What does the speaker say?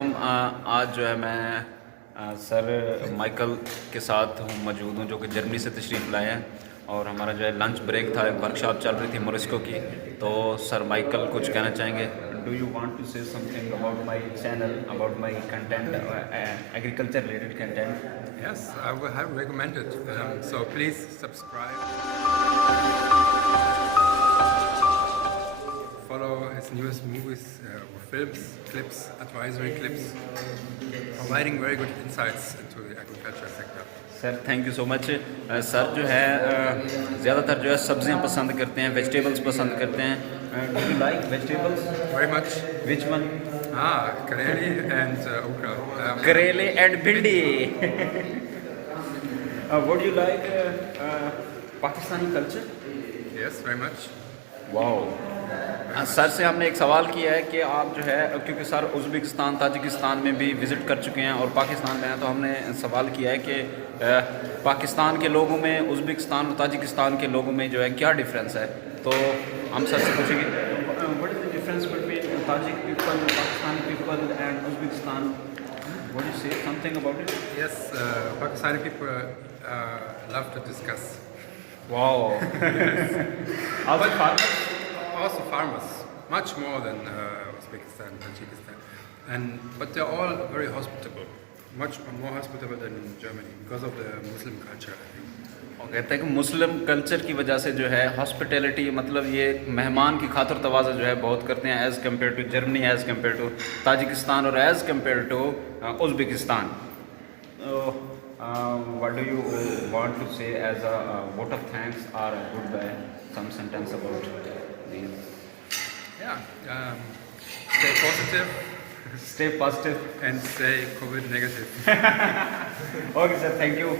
आज जो है मैं सर माइकल के साथ मौजूद हूँ जो कि जर्मनी से तशरीफ़ लाए हैं और हमारा जो है लंच ब्रेक था, एक वर्कशॉप चल रही थी मोरिस्को की। तो सर माइकल कुछ कहना चाहेंगे। Do you want to say something about my channel, about my content, agriculture related content? Yes, I would have recommended. So please subscribe. Follow his newest movies, or films, clips, advisory clips, providing very good insights into the agriculture sector. Sir thank you so much. Sir जो है ज़्यादातर जो है सब्जियां पसंद करते हैं, वेजिटेबल्स पसंद करते हैं। Do you like vegetables? Very much. Which one? Kareli and okra. करेले एंड भिंडी। Would you like Pakistani culture? Yes, very much. Wow. Sir से हमने एक सवाल किया है कि आप जो है, क्योंकि सर उज़्बेकिस्तान ताजिकिस्तान में भी विज़िट कर चुके हैं और पाकिस्तान में हैं, तो हमने सवाल किया है कि पाकिस्तान के लोगों में, उज़्बेकिस्तान और ताजिकिस्तान के लोगों में जो है क्या डिफरेंस है। तो हम सर से पूछेंगे what is the difference between Tajik people, Pakistani people and Uzbekistan? What you से something about it? Yes, Pakistani people love to discuss. Wow. But also farmers, much more than Uzbekistan, Tajikistan, but they're all very hospitable, much more hospitable than in Germany because of the Muslim culture, I think. और कहते हैं कि Muslim culture की वजह से जो है हॉस्पिटैलिटी, मतलब ये मेहमान की खातिर तवाज़ा जो है बहुत करते हैं as compare to Germany, as compare to Tajikistan और as compare to Uzbekistan. What do you want to say as a vote of thanks और good bye, some sentence about these? Yeah, stay positive. Stay positive and stay COVID negative. Okay sir, thank you.